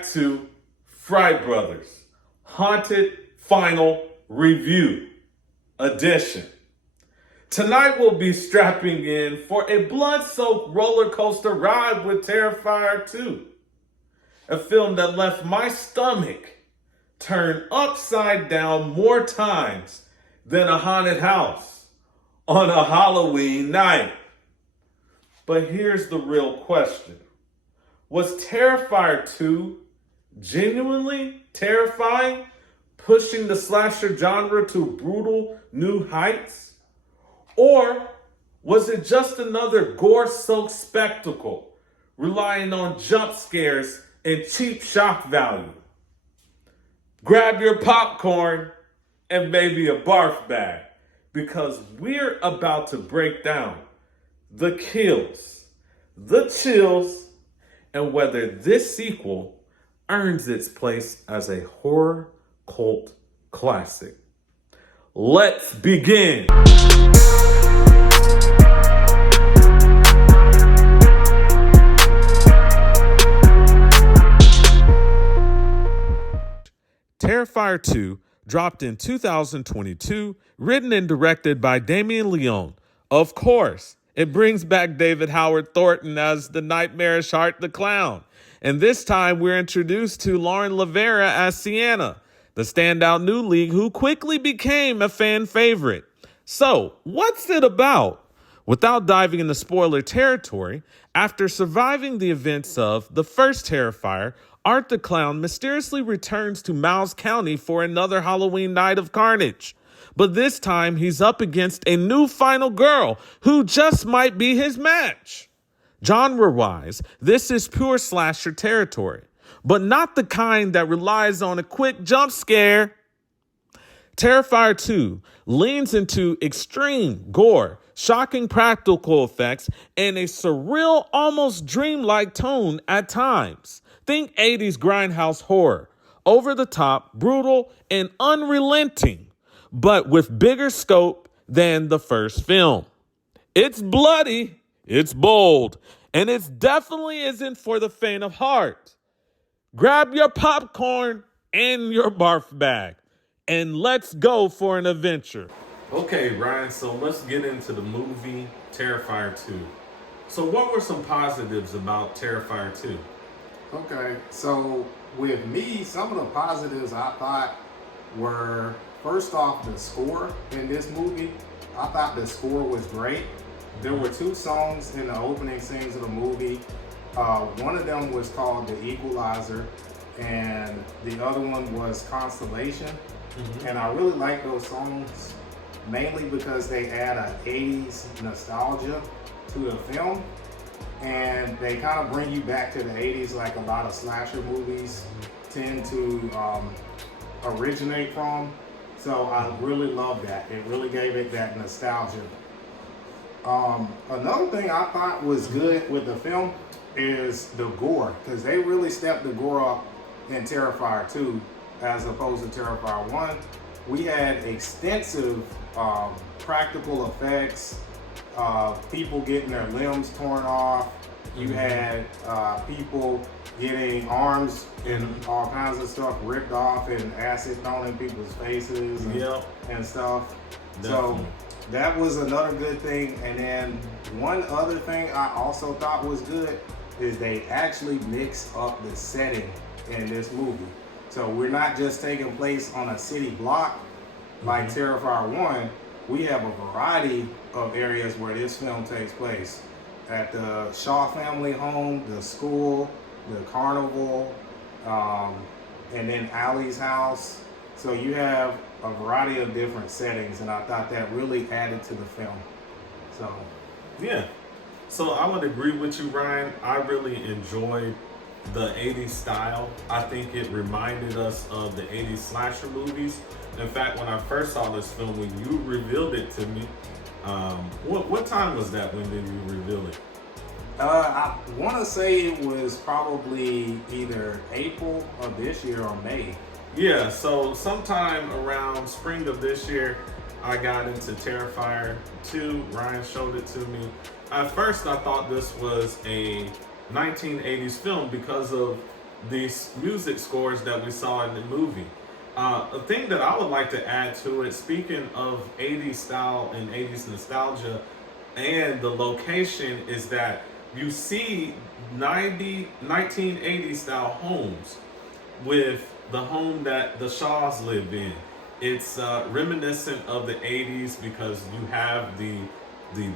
back to Fright Brothers Haunted Final Review Edition. Tonight we'll be strapping in for a blood-soaked roller coaster ride with Terrifier 2, a film that left my stomach turned upside down more times than a haunted house on a Halloween night. But here's the real question. Was Terrifier 2 genuinely terrifying, pushing the slasher genre to brutal new heights? Or was it just another gore-soaked spectacle, relying on jump scares and cheap shock value? Grab your popcorn and maybe a barf bag, because we're about to break down the kills, the chills, and whether this sequel earns its place as a horror cult classic. Let's begin. Terrifier 2 dropped in 2022, written and directed by Damien Leone. Of course, it brings back David Howard Thornton as the nightmarish Hart the Clown. And this time we're introduced to Lauren Lavera as Sienna, the standout new league who quickly became a fan favorite. So, what's it about? Without diving into spoiler territory, after surviving the events of the first Terrifier, Art the Clown mysteriously returns to Miles County for another Halloween night of carnage. But this time, he's up against a new final girl who just might be his match. Genre-wise, this is pure slasher territory, but not the kind that relies on a quick jump scare. Terrifier 2 leans into extreme gore, shocking practical effects, and a surreal, almost dreamlike tone at times. Think 80s grindhouse horror, over the top, brutal, and unrelenting, but with bigger scope than the first film. It's bloody, it's bold, and it definitely isn't for the faint of heart. Grab your popcorn and your barf bag, and let's go for an adventure. Okay, Ryan, so let's get into the movie Terrifier 2. So what were some positives about Terrifier 2? Okay, so with me, some of the positives I thought were, first off, the score in this movie. I thought the score was great. There were two songs in the opening scenes of the movie. One of them was called The Equalizer, and the other one was Constellation. Mm-hmm. And I really like those songs, mainly because they add an 80s nostalgia to the film. And they kind of bring you back to the 80s, like a lot of slasher movies tend to originate from. So I really love that. It really gave it that nostalgia. Another thing I thought was good with the film is the gore, because they really stepped the gore up in Terrifier 2 as opposed to Terrifier 1. We had extensive practical effects, people getting their limbs torn off. You had people getting arms and all kinds of stuff ripped off and acid thrown in people's faces and stuff. Definitely. So that was another good thing. And then one other thing I also thought was good is they actually mix up the setting in this movie. So we're not just taking place on a city block like Terrifier 1. We have a variety of areas where this film takes place. At the Shaw family home, the school, the carnival, and then Allie's house. So you have a variety of different settings, and I thought that really added to the film. So, yeah. So I would agree with you, Ryan. I really enjoyed the 80s style. I think it reminded us of the 80s slasher movies. In fact, when I first saw this film, when you revealed it to me, what time was that? When did you reveal it? I want to say it was probably either April of this year or May. Yeah, so sometime around spring of this year, I got into Terrifier 2. Ryan showed it to me. At first, I thought this was a 1980s film because of these music scores that we saw in the movie. A thing that I would like to add to it, speaking of 80s style and 80s nostalgia and the location, is that you see 1980s style homes with the home that the Shaws live in. It's reminiscent of the 80s because you have the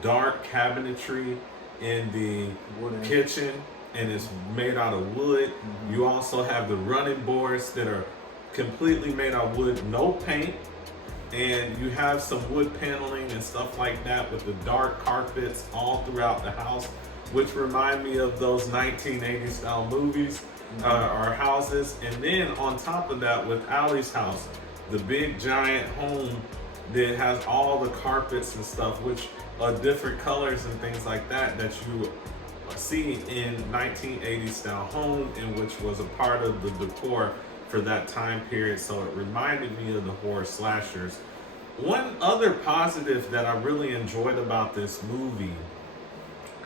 dark cabinetry in the kitchen, and it's made out of wood. You also have the running boards that are completely made out of wood, no paint. And you have some wood paneling and stuff like that with the dark carpets all throughout the house, which remind me of those 1980s style movies or houses. And then on top of that, with Allie's house, the big giant home that has all the carpets and stuff, which are different colors and things like that that you see in 1980s style home, and which was a part of the decor for that time period. So it reminded me of the horror slashers. One other positive that I really enjoyed about this movie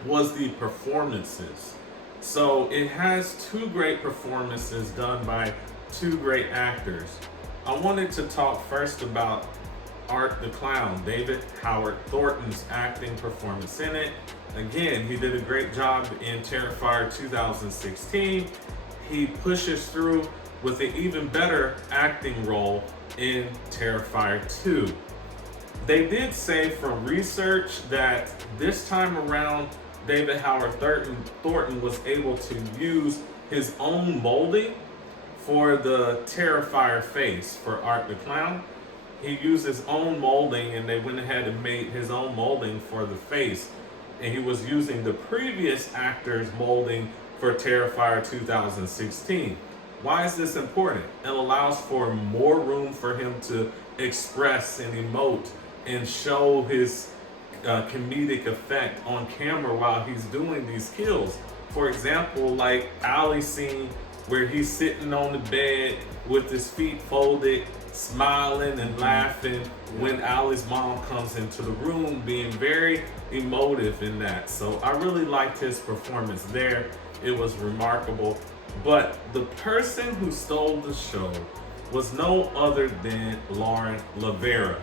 was the performances. So it has two great performances done by two great actors. I wanted to talk first about Art the Clown, David Howard Thornton's acting performance in it. Again, he did a great job in Terrifier 2016. He pushes through with an even better acting role in Terrifier 2. They did say from research that this time around, David Howard Thornton was able to use his own molding for the Terrifier face for Art the Clown. He used his own molding, and they went ahead and made his own molding for the face. And he was using the previous actor's molding for Terrifier 2016. Why is this important? It allows for more room for him to express and emote and show his comedic effect on camera while he's doing these kills. For example, like Allie's scene where he's sitting on the bed with his feet folded, smiling and laughing when Allie's mom comes into the room, being very emotive in that. So I really liked his performance there. It was remarkable. But the person who stole the show was no other than Lauren Lavera.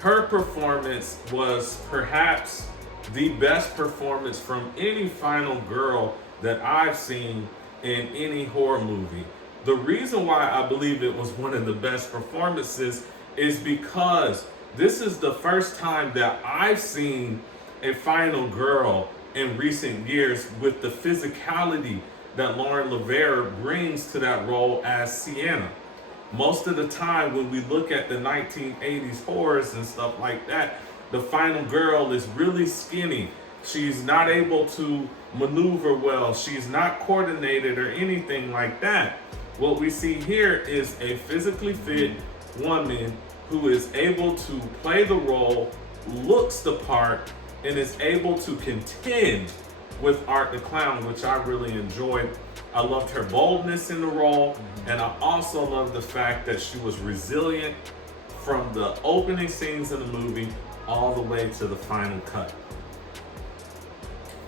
Her performance was perhaps the best performance from any final girl that I've seen in any horror movie. The reason why I believe it was one of the best performances is because this is the first time that I've seen a final girl in recent years with the physicality that Lauren Lavera brings to that role as Sienna. Most of the time when we look at the 1980s horrors and stuff like that, the final girl is really skinny. She's not able to maneuver well. She's not coordinated or anything like that. What we see here is a physically fit woman who is able to play the role, looks the part, and is able to contend with Art the Clown, which I really enjoyed. I loved her boldness in the role, and I also loved the fact that she was resilient from the opening scenes in the movie all the way to the final cut.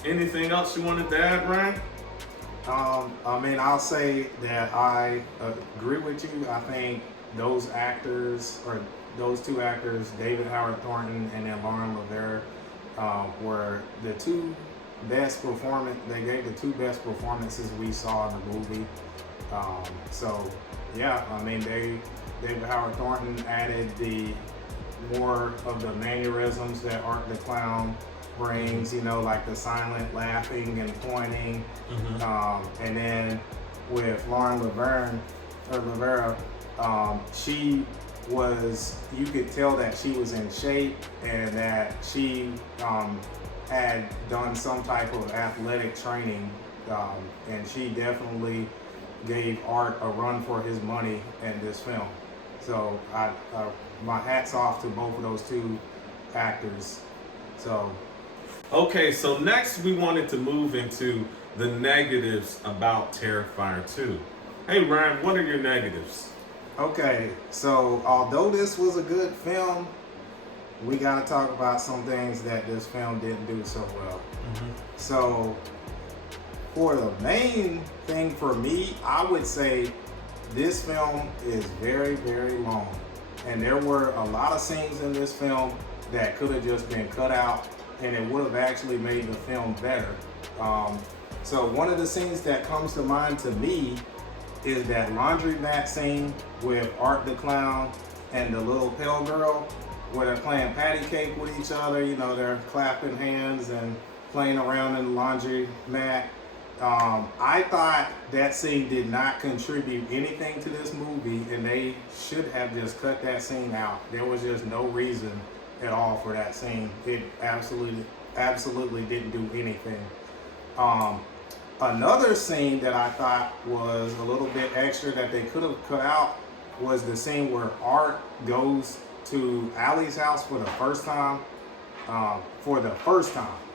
Anything else you wanted to add, Ryan? I'll say that I agree with you. I think those actors, or those two actors, David Howard Thornton and then Lauren Lavera, were the two best performance. They gave the two best performances we saw in the movie. David Howard Thornton added the more of the mannerisms that Art the Clown brings, like the silent laughing and pointing. And then with Lauren Lavera, she was, you could tell that she was in shape and that she had done some type of athletic training, and she definitely gave Art a run for his money in this film. So my hat's off to both of those two actors. Okay, so next we wanted to move into the negatives about Terrifier 2. Hey Ryan, what are your negatives? Okay, so although this was a good film, we got to talk about some things that this film didn't do so well. So for the main thing for me, I would say this film is very, very long. And there were a lot of scenes in this film that could have just been cut out and it would have actually made the film better. So one of the scenes that comes to mind to me is that laundromat scene with Art the Clown and the little pale girl where they're playing patty cake with each other. You know, they're clapping hands and playing around in the laundromat. I thought that scene did not contribute anything to this movie, and they should have just cut that scene out. There was just no reason at all for that scene. It absolutely didn't do anything. Another scene that I thought was a little bit extra that they could have cut out was the scene where Art goes to Allie's house for the first time.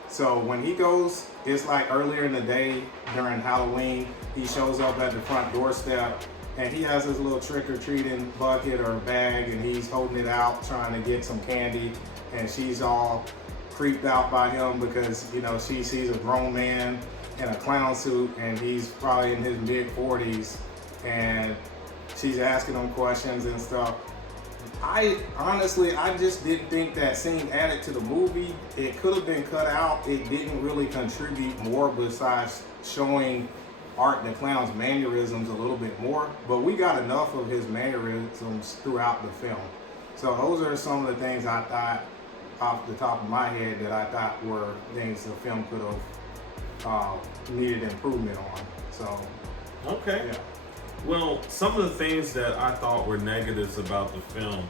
So when he goes, it's like earlier in the day during Halloween, he shows up at the front doorstep and he has his little trick-or-treating bucket or bag and he's holding it out trying to get some candy, and she's all creeped out by him because, you know, she sees a grown man in a clown suit and he's probably in his mid-40s and she's asking him questions and stuff. I just didn't think that scene added to the movie. It could have been cut out. It didn't really contribute more besides showing Art the Clown's mannerisms a little bit more, but we got enough of his mannerisms throughout the film. So those are some of the things I thought off the top of my head that I thought were things the film could have needed improvement on. So, okay. Yeah. Well, some of the things that I thought were negatives about the film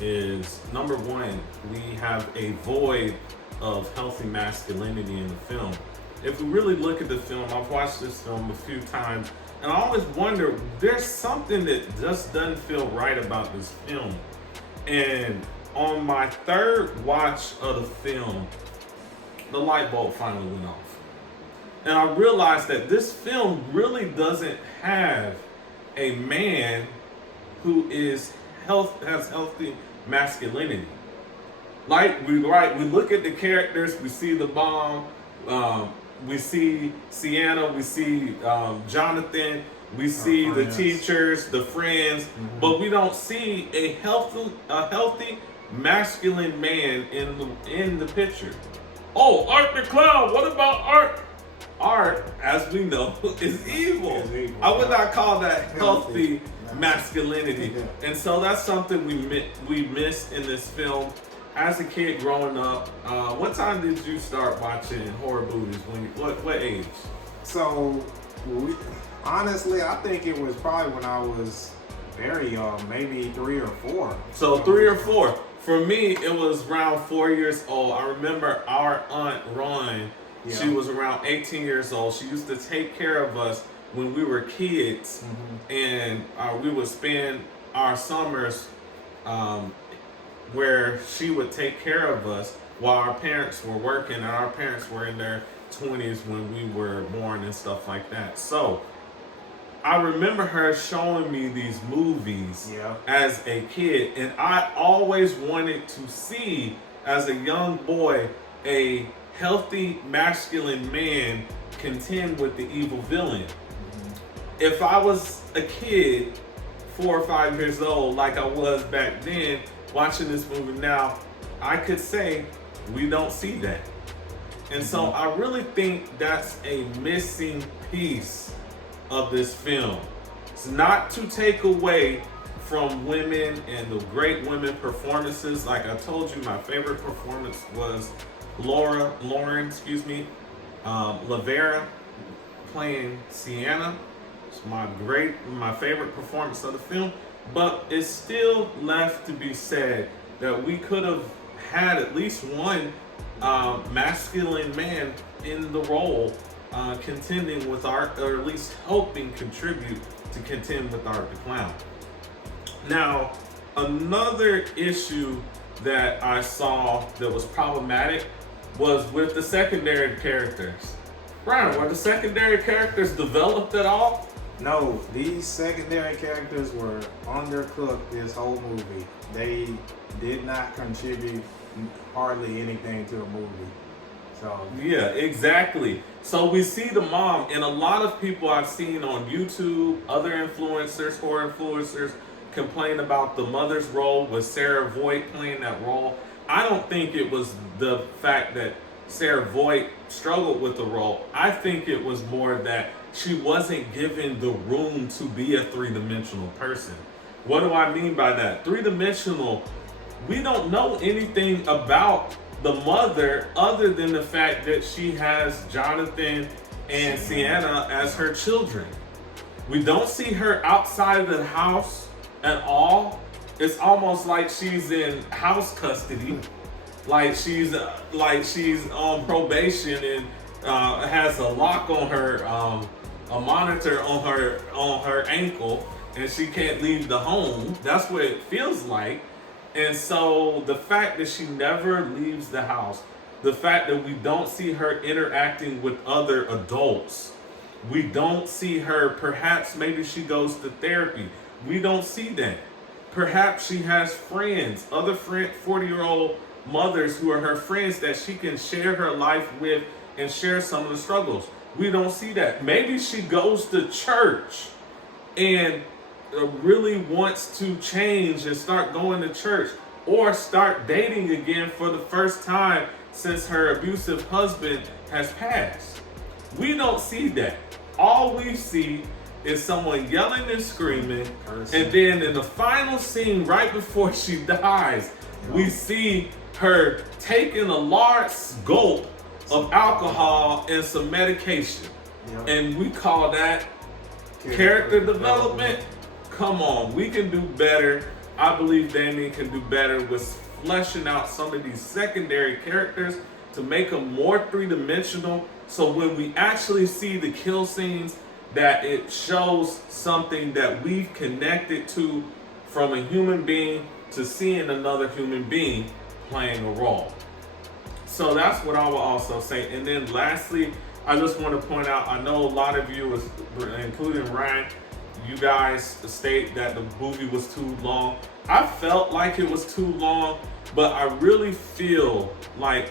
is, number one, we have a void of healthy masculinity in the film. If we really look at the film, I've watched this film a few times, and I always wonder, there's something that just doesn't feel right about this film. And on my third watch of the film, the light bulb finally went off. And I realized that this film really doesn't have a man who has healthy masculinity. Like we look at the characters, we see the bomb, we see Sienna, we see Jonathan, we see the teachers, the friends, but we don't see a healthy masculine man in the picture. Oh, Art the Clown, what about Art? Art, as we know, is evil. I would not call that healthy masculinity. And so that's something we missed in this film. As a kid growing up, what time did you start watching horror movies? What age? So, honestly, I think it was probably when I was very young, maybe 3 or 4. So 3 or 4. For me, it was around 4 years old. I remember our aunt Ron. Yeah. She was around 18 years old. She used to take care of us when we were kids, and we would spend our summers where she would take care of us while our parents were working, and our parents were in their 20s when we were born and stuff like that. So I remember her showing me these movies as a kid, and I always wanted to see, as a young boy, a healthy masculine man contend with the evil villain. If I was a kid 4 or 5 years old like I was back then watching this movie now, I could say we don't see that. And so I really think that's a missing piece of this film. It's not to take away from women and the great women performances. Like I told you, my favorite performance was Lauren, Lavera playing Sienna. It's my favorite performance of the film. But it's still left to be said that we could have had at least one masculine man in the role contending with Art, or at least helping contribute to contend with Art the Clown. Now, another issue that I saw that was problematic was with the secondary characters. Brian, were the secondary characters developed at all? No, these secondary characters were undercooked this whole movie. They did not contribute hardly anything to the movie. So yeah, exactly. So we see the mom, and a lot of people I've seen on YouTube, other influencers, horror influencers, complain about the mother's role with Sarah Voigt playing that role. I don't think it was the fact that Sarah Voigt struggled with the role. I think it was more that she wasn't given the room to be a three-dimensional person. What do I mean by that? Three-dimensional, we don't know anything about the mother other than the fact that she has Jonathan and Sienna as her children. We don't see her outside of the house at all. It's almost like she's in house custody, like she's on probation and has a lock on her, a monitor on her ankle, and she can't leave the home. That's what it feels like. And so the fact that she never leaves the house, the fact that we don't see her interacting with other adults, we don't see her, perhaps maybe she goes to therapy. We don't see that. Perhaps she has friends, other 40-year-old mothers who are her friends that she can share her life with and share some of the struggles. We don't see that. Maybe she goes to church and really wants to change and start going to church or start dating again for the first time since her abusive husband has passed. We don't see that. All we see is someone yelling and screaming, and then in the final scene right before she dies, we see her taking a large gulp of alcohol and some medication. And we call that character development. Come on, we can do better. I believe Damien can do better with fleshing out some of these secondary characters to make them more three-dimensional. So when we actually see the kill scenes, that it shows something that we've connected to from a human being to seeing another human being playing a role. So that's what I will also say. And then lastly, I just want to point out, I know a lot of you, including Ryan, you guys state that the movie was too long. I felt like it was too long, but I really feel like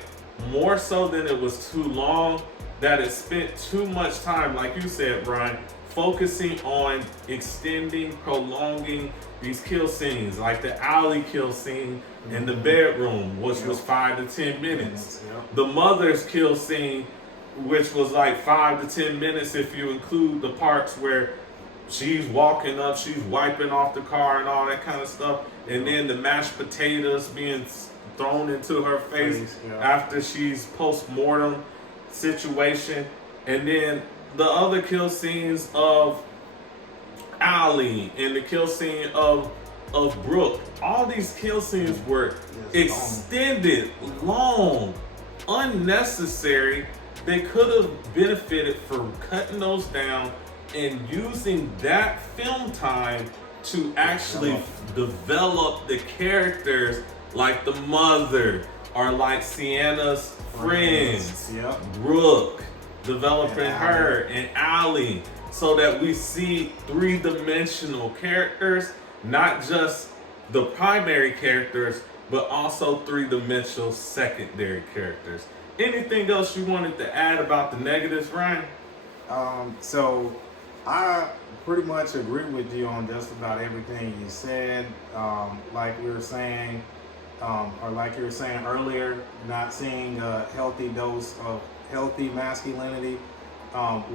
more so than it was too long, that it spent too much time, like you said, Brian, focusing on extending, prolonging these kill scenes, like the alley kill scene in the bedroom, which was 5 to 10 minutes. The mother's kill scene, which was like 5 to 10 minutes if you include the parts where she's walking up, she's wiping off the car and all that kind of stuff. And then the mashed potatoes being thrown into her face after she's post-mortem situation. And then the other kill scenes of Ali and the kill scene of Brooke. All these kill scenes were extended, long, unnecessary. They could have benefited from cutting those down and using that film time to actually develop the characters, like the mother or like Sienna's friends, Brooke, developing her, and Ali, so that we see three-dimensional characters, not just the primary characters, but also three-dimensional secondary characters. Anything else you wanted to add about the negatives, Ryan? So I pretty much agree with you on just about everything you said. Like we were saying, or like you were saying earlier, not seeing a healthy dose of healthy masculinity.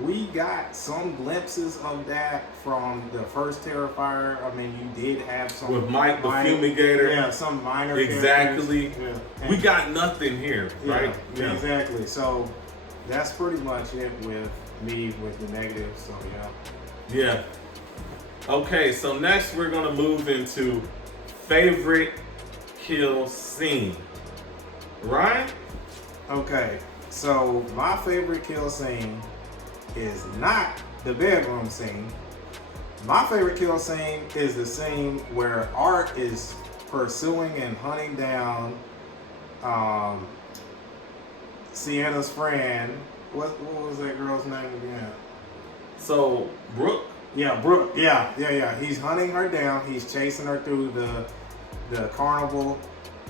We got some glimpses of that from the first Terrifier. I mean, you did have some with Mike the Fumigator. Yeah, some minor exactly. Yeah. We got nothing here, right? Yeah, exactly. So that's pretty much it with me with the negatives. So yeah. Okay, so next we're gonna move into favorite kill scene. Ryan? Okay, so my favorite kill scene is not the bedroom scene. My favorite kill scene is the scene where Art is pursuing and hunting down Sienna's friend. What was that girl's name again? So Brooke? Yeah, Brooke. Yeah. He's hunting her down. He's chasing her through the carnival,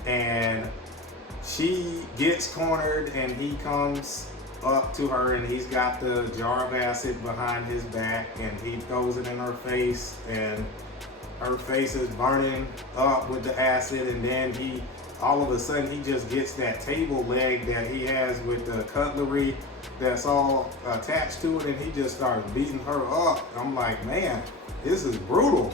and she gets cornered and he comes up to her and he's got the jar of acid behind his back and he throws it in her face and her face is burning up with the acid, and then he all of a sudden he just gets that table leg that he has with the cutlery that's all attached to it, and he just starts beating her up. I'm like, man, this is brutal.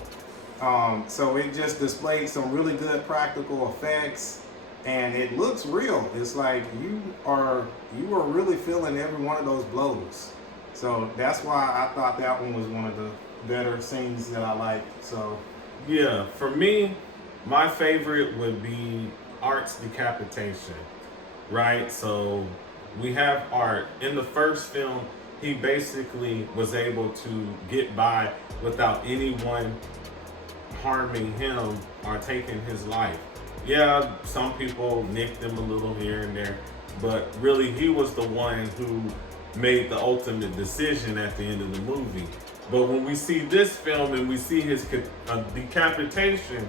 So it just displayed some really good practical effects, and it looks real. It's like you are really feeling every one of those blows. So that's why I thought that one was one of the better scenes that I liked. So Yeah, for me, my favorite would be Art's decapitation, right? So we have Art. In the first film, he basically was able to get by without anyone harming him or taking his life. Yeah, some people nicked him a little here and there, but really he was the one who made the ultimate decision at the end of the movie. But when we see this film and we see his decapitation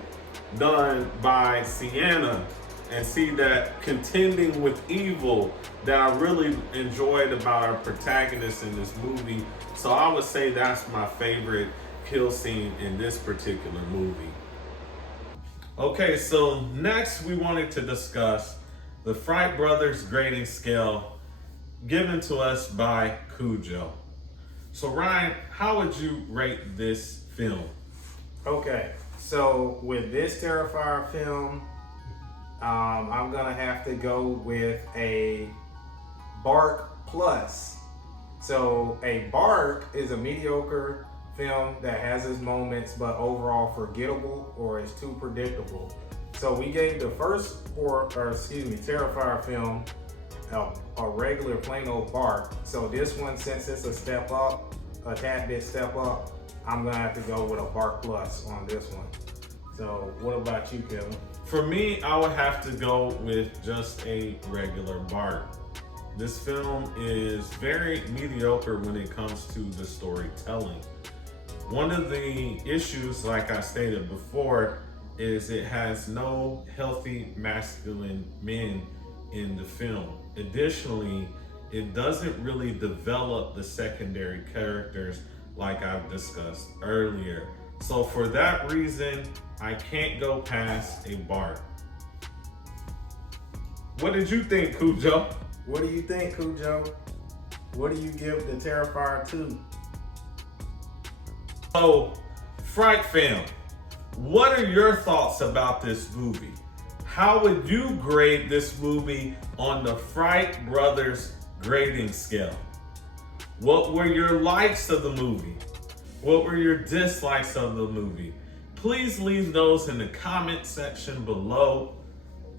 done by Sienna and see that contending with evil that I really enjoyed about our protagonist in this movie. So I would say that's my favorite kill scene in this particular movie. Okay, so next we wanted to discuss the Fright Brothers grading scale given to us by Cujo. So Ryan, how would you rate this film? okay, so with this Terrifier film, I'm gonna have to go with a Bark Plus. So a Bark is a mediocre film that has its moments, but overall forgettable or is too predictable. So we gave the first Terrifier film a regular plain old Bark. So this one, since it's a step up, a tad bit step up, I'm gonna have to go with a Bark Plus on this one. So what about you, Kevin? For me, I would have to go with just a regular Bark. This film is very mediocre when it comes to the storytelling. One of the issues, like I stated before, is it has no healthy masculine men in the film. Additionally, it doesn't really develop the secondary characters like I've discussed earlier. So for that reason, I can't go past a Bark. What did you think, Cujo? What do you think, Cujo? What do you give the Terrifier 2? So, Fright fam, what are your thoughts about this movie? How would you grade this movie on the Fright Brothers grading scale? What were your likes of the movie? What were your dislikes of the movie? Please leave those in the comment section below.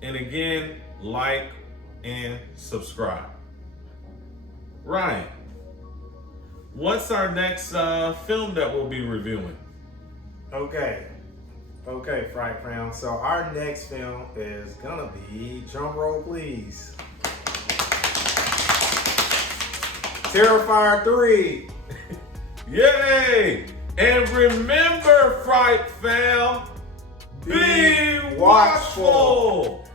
And again, like and subscribe. Ryan, what's our next film that we'll be reviewing? Okay, Fright Fam. So our next film is gonna be, drum roll please, Terrifier 3. Yay! And remember, Fright fam, be watchful.